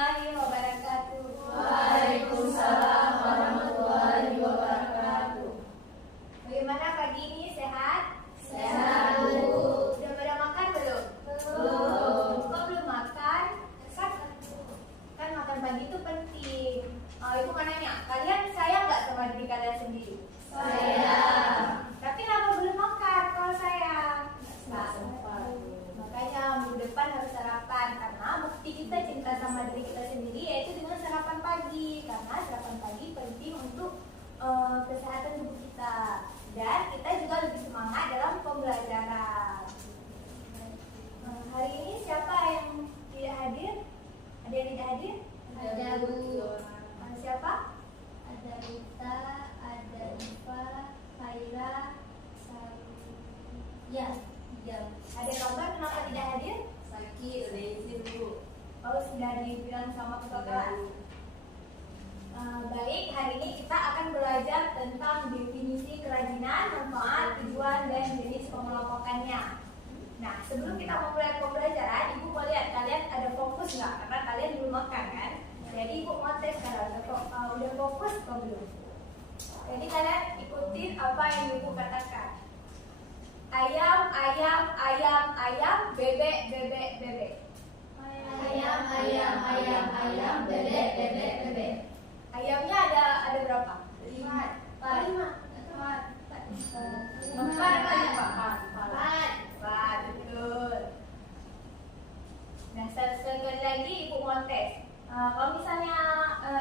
warahmatullahi wabarakatuh. Waalaikumsalam warahmatullahi wabarakatuh. Bagaimana pagi ini, sehat? Sehat, Bu. Udah pada makan belum? Belum. Kok belum makan? Kan makan pagi itu penting. Ibu mau nanya, kalian sayang nggak sama diri kalian sendiri? Sayang. Tapi kenapa belum makan kalau sayang? Nggak sempat. Makanya minggu depan harus sarapan, karena bukti kita cinta sama diri kita sendiri yaitu dengan sarapan pagi. Karena sarapan pagi penting untuk kesehatan tubuh kita, dan kita juga lebih semangat dalam pembelajaran. Hari ini siapa yang tidak hadir? Ada yang tidak hadir? Ada, Bu. Siapa? Ada Rita, ada Iva, Kaira, ya. Ada kabar kenapa tidak hadir? Sakit, udah izin, Bu. Oh, sudah dibilang sama ketua kelas. Baik, hari ini kita akan belajar tentang definisi kerajinan, manfaat, tujuan, dan jenis pengelompokannya. Nah, sebelum kita memulai pembelajaran, Ibu mau lihat kalian ada fokus nggak? Karena kalian belum makan kan? Jadi Ibu mau tes kalian udah fokus atau belum? Jadi kalian ikutin apa yang Ibu katakan. Ayam, ayam, ayam, ayam, bebek, bebek, bebek. Ayam, ayam, ayam, ayam, bebek, bebek, bebek. Ayamnya ada berapa? 5. Empat, betul. Nah, sekali lagi Ibu mau tes. Kalau misalnya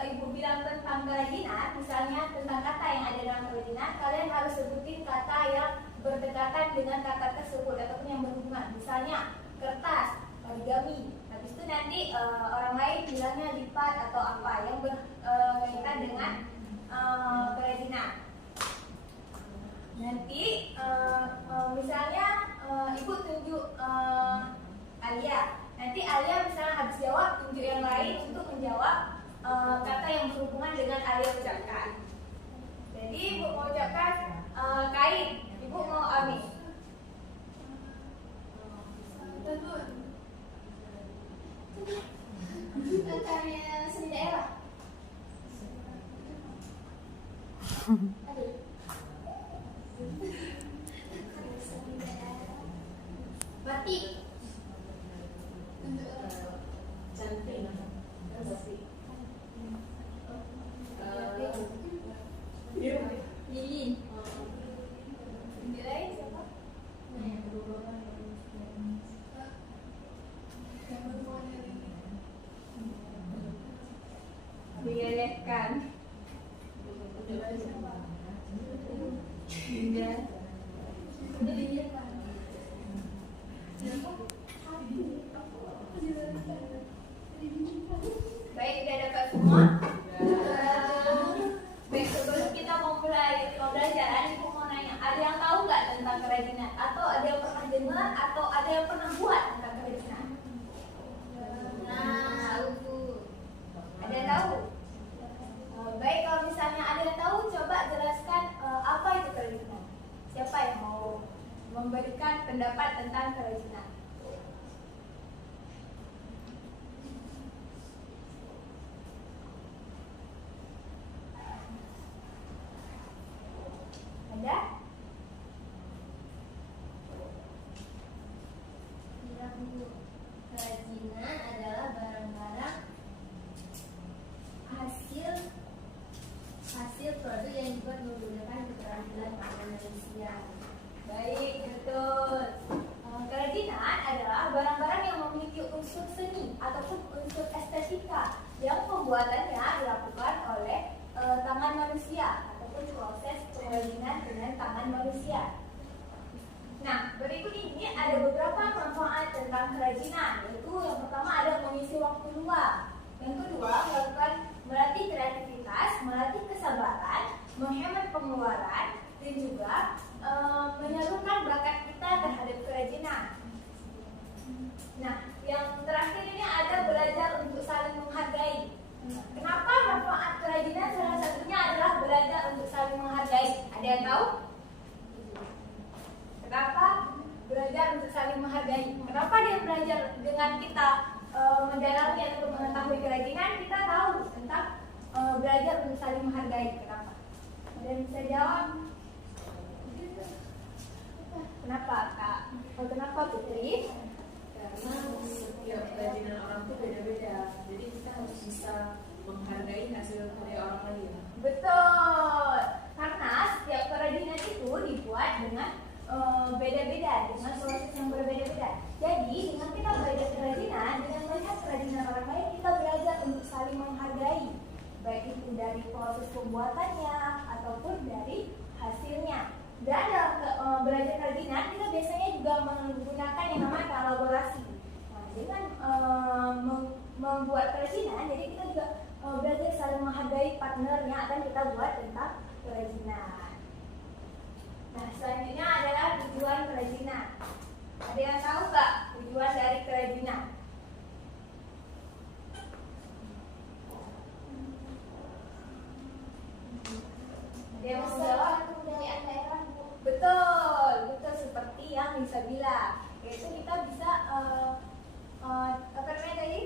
Ibu bilang tentang kerajinan, misalnya tentang kata yang ada dalam kerajinan, kalian harus sebutin kata yang berdekatan dengan kata tersebut ataupun yang berhubungan. Misalnya kertas, origami. Habis itu nanti orang lain bilangnya lipat atau apa yang berkaitan dengan kerajinan. Nanti misalnya Ibu tunjuk Alia. Nanti Alia misalnya habis jawab, tunjuk yang lain untuk menjawab kata yang berhubungan dengan Alia ucapkan. Jadi Ibu mau ucapkan kain, Ibu mau amis. Katanya seni daerah. Batik. Cantik. Lilin. Nilai siapa? Dielehkan. Indah. Baik, sudah dapat semua? Baik, sebelum kita memulai pembelajaran, Ibu mau nanya, ada yang tahu nggak tentang kerajinan? Atau ada yang pernah dengar? Atau ada yang pernah buat tentang kerajinan? Nah, Bu. Ada yang tahu? Baik, kalau misalnya ada yang tahu, coba jelaskan apa itu kerajinan. Siapa yang mau memberikan pendapat tentang kerajinan? Ada? Ya, Bu. Kerajinan adalah barang-barang hasil produk yang dibuat menggunakan keterampilan manusia. Baik, betul. Kerajinan adalah barang-barang yang memiliki unsur seni ataupun unsur estetika yang pembuatannya dilakukan oleh tangan manusia ataupun proses kerajinan dengan tangan manusia. Nah, berikut ini ada beberapa manfaat tentang kerajinan, yaitu yang pertama ada mengisi waktu luang. Yang kedua, melatih kreativitas, melatih kesabaran, menghemat pengeluaran, dan juga menyalurkan bakat kita terhadap kerajinan. Nah, yang terakhir ini ada belajar untuk saling menghargai. Kenapa manfaat kerajinan salah satunya adalah belajar untuk saling menghargai? Ada yang tahu? Kenapa belajar untuk saling menghargai? Kenapa dia belajar dengan kita mendalami atau mengetahui kerajinan? saling menghargai. Kenapa? Ada yang bisa jawab? Kenapa Kak? Kenapa Putri? Karena setiap kerajinan orang itu beda-beda, jadi kita harus bisa menghargai hasil karya orang lain. Betul, karena setiap kerajinan itu dibuat dengan beda-beda, dengan proses yang berbeda-beda. Jadi dengan kita belajar kerajinan, dengan melihat kerajinan orang lain, kita belajar untuk saling menghargai, baik itu dari proses pembuatannya ataupun dari hasilnya. Dan dalam belajar kerajinan, kita biasanya juga menggunakan yang namanya kolaborasi. Nah, dengan membuat kerajinan, jadi kita juga belajar saling menghargai partner yang akan kita buat tentang kerajinan. Nah, selanjutnya adalah tujuan kerajinan. Ada yang tahu nggak tujuan dari kerajinan? Ada yang mau jawab? Kebudayaan daerah. Betul, betul seperti yang bisa bilang, yaitu kita bisa apa namanya tadi?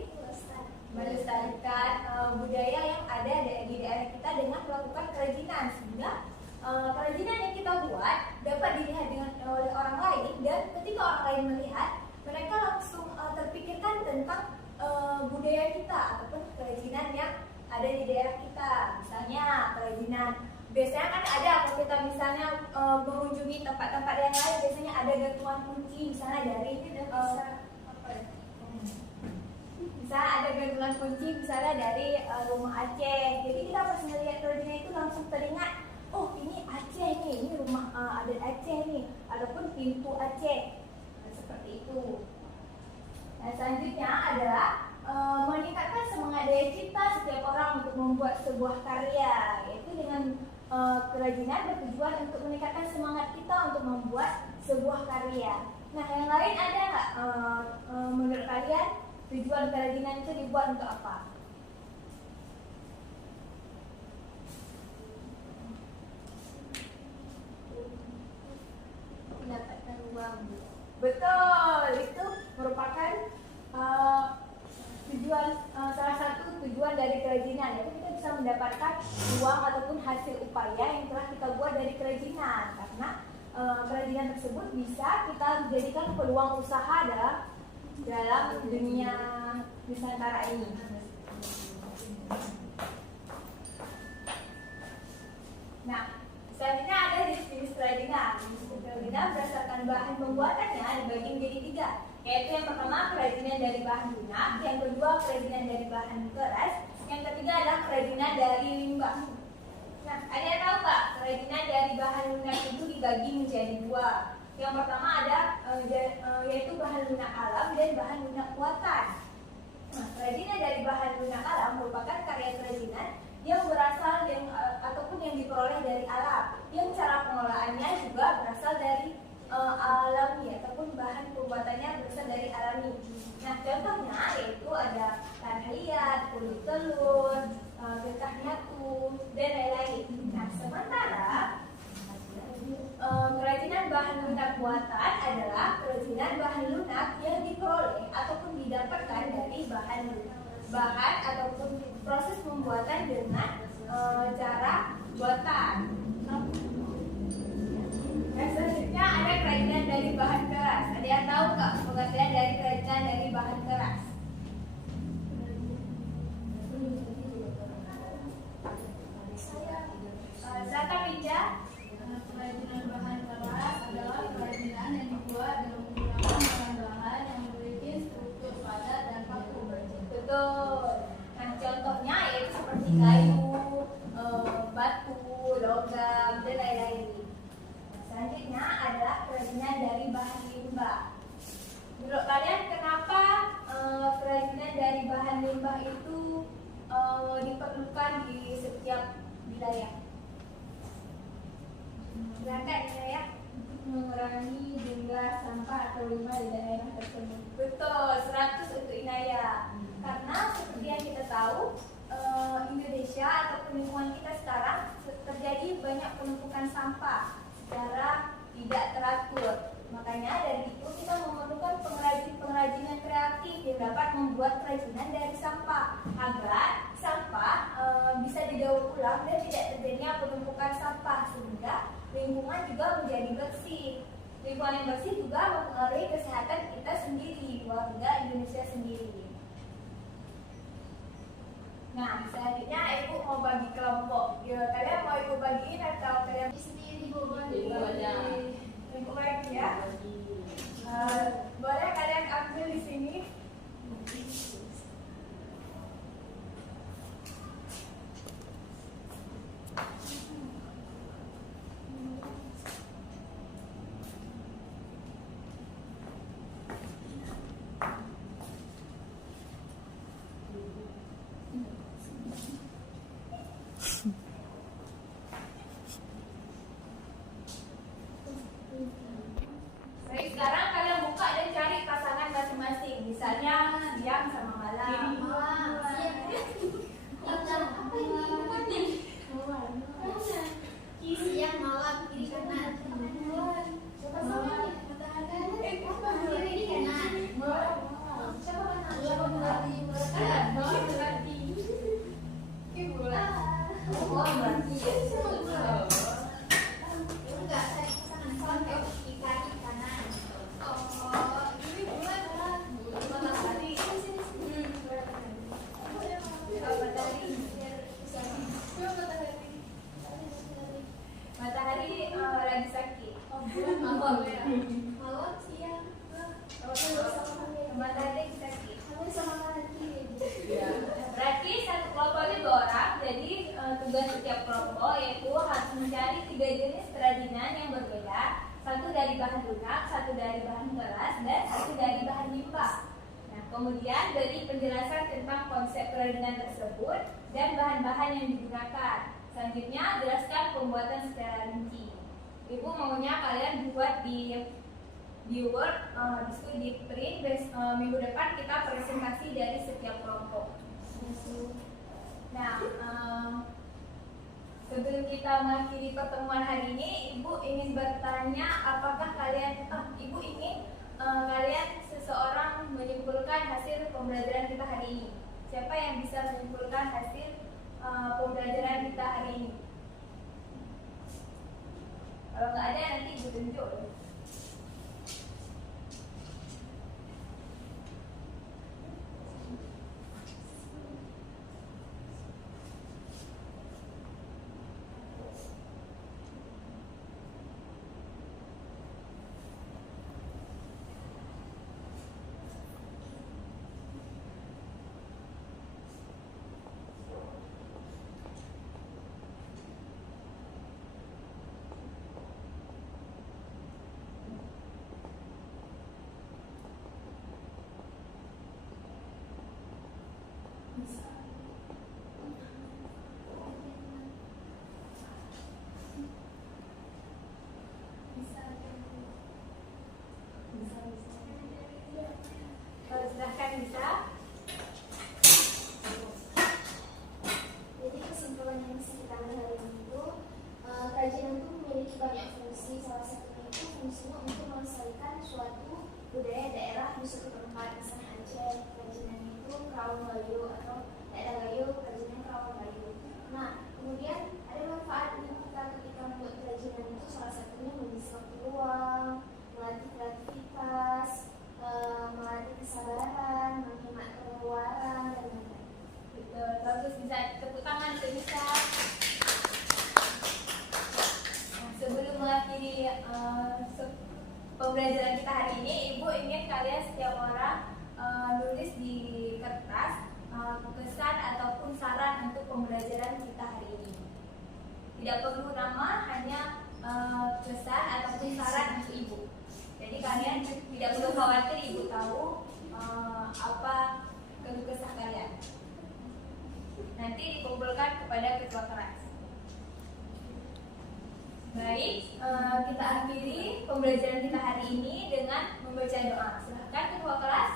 Melestarikan budaya yang ada di daerah kita dengan melakukan kerajinan, sehingga kerajinan yang kita buat dapat dilihat oleh orang lain, dan ketika orang lain melihat, mereka langsung terpikirkan tentang budaya kita ataupun kerajinan yang ada di daerah kita. Misalnya kerajinan, biasanya kan ada kalau kita misalnya mengunjungi tempat-tempat yang lain, biasanya ada gantungan kunci misalnya dari misalnya ada gantungan kunci misalnya dari rumah Aceh. Jadi kita pas melihat kerajinan itu langsung teringat, oh ini Aceh nih, ini rumah adat Aceh nih, ataupun pintu Aceh. Nah, seperti itu. Nah, selanjutnya adalah meningkatkan semangat daya cipta setiap orang untuk membuat sebuah karya, yaitu dengan kerajinan bertujuan untuk meningkatkan semangat kita untuk membuat sebuah karya. Nah, yang lain ada nggak menurut kalian tujuan kerajinan itu dibuat untuk apa? Mendapatkan uang. Betul, itu merupakan tujuan salah satu tujuan dari kerajinan, yaitu kita bisa mendapatkan uang ataupun hasil upaya yang telah kita buat dari kerajinan, karena kerajinan tersebut bisa kita jadikan peluang usaha dalam dunia Nusantara ini. Nah, selanjutnya ada jenis kerajinan. Jenis kerajinan berdasarkan bahan pembuatannya dibagi menjadi 3, yaitu yang pertama kerajinan dari bahan lunak, yang kedua kerajinan dari bahan keras, yang ketiga adalah kerajinan dari limbah. Nah, ada yang tahu nggak kerajinan dari bahan lunak itu dibagi menjadi 2? Yang pertama ada yaitu bahan lunak alam dan bahan lunak buatan. Nah, kerajinan dari bahan lunak alam merupakan karya kerajinan yang berasal ataupun yang diperoleh dari alam, yang cara pengolahannya juga berasal dari alami ataupun bahan pembuatannya berasal dari alami. Nah, contohnya yaitu ada tanah liat, kulit telur, getah nyatu, dan lain-lain. Nah, sementara kerajinan bahan lunak buatan adalah kerajinan bahan lunak yang diperoleh ataupun didapatkan dari bahan ataupun proses pembuatan dengan cara buatan. Dan selanjutnya ada kerajinan dari bahan keras. Ada yang tahu nggak pengertian dari kerajinan dari bahan keras? Silakan Winja. Kerajinan bahan keras adalah kerajinan yang dibuat dengan menggunakan bahan-bahan yang memiliki struktur padat dan kaku. Betul. Nah, contohnya yaitu seperti kayu, batu, logam, dan lain-lain. Selanjutnya adalah kerajinan dari bahan limbah. Menurut kalian kenapa kerajinan dari bahan limbah itu diperlukan di setiap wilayah? Silakan ya, mengurangi jumlah sampah atau limbah di daerah tersebut. Betul, 100 untuk Inaya. Karena seperti yang kita tahu, Indonesia atau lingkungan kita sekarang terjadi banyak penumpukan sampah secara tidak teratur. Makanya dari itu kita memerlukan pengrajin-pengrajinan kreatif yang dapat membuat kerajinan dari sampah agar sampah bisa didaur ulang dan lingkungan juga menjadi bersih. Lingkungan yang bersih juga mempengaruhi kesehatan kita sendiri, warga Indonesia sendiri. Nah, selanjutnya Ibu mau bagi kelompok. Ya, kalian mau Ibu bagiin atau kalian sendiri Ibu bagi ya? Boleh kalian ambil di sini. Baik, sekarang kalian buka dan cari pasangan masing-masing. Misalnya siang sama malam. Siang malam kiri kanan. Kiri kanan. Matahari lagi sakit. Malam siang. Matahari lagi sakit. Sama kiri. Berarti satu kelompok itu 2 orang. Jadi tugas setiap kelompok yaitu harus mencari 3 jenis kerajinan yang berbeda. 1 dari bahan lunak, 1 dari bahan gelas, dan 1 dari bahan limbah. Nah, kemudian beri penjelasan tentang konsep kerajinan tersebut dan bahan-bahan yang digunakan. Selanjutnya jelaskan pembuatan secara rinci. Ibu maunya kalian buat di Word, di print. Minggu depan kita presentasi dari setiap kelompok. Nah, sebelum kita mengakhiri pertemuan hari ini, Ibu ingin bertanya, apakah kalian, Ibu ingin kalian seseorang menyimpulkan hasil pembelajaran kita hari ini? Siapa yang bisa menyimpulkan hasil pembelajaran kita hari ini? Kalau nggak ada, nanti Ibu tunjuk. Silahkan bisa. Jadi kesimpulan yang bisa kita ambil hari ini itu kerajinan itu memiliki banyak fungsi. Salah satunya itu fungsinya untuk melestarikan suatu budaya daerah di suatu tempat. Misalnya Aceh, kerajinannya itu Kerawang Gayo, atau daerah Gayo, kerajinan Kerawang Gayo. Nah, kemudian ada manfaatnya kita ketika membuat kerajinan itu, salah satunya mengisi waktu luang, melatih kreativitas, melatih kesabaran, menghemat pengeluaran, dan lain-lain. Betul, bagus, bisa tepuk tangan untuk bisa. Nah, sebelum mengakhiri pembelajaran kita hari ini, Ibu ingin kalian setiap orang nulis di kertas kesan ataupun saran untuk pembelajaran kita hari ini. Tidak perlu nama, hanya kesan ataupun saran untuk Ibu. Jadi kalian tidak perlu khawatir, Ibu tahu apa keluh kesah kalian. Nanti dikumpulkan kepada ketua kelas. Baik, kita akhiri pembelajaran kita hari ini dengan membaca doa. Silakan ketua kelas.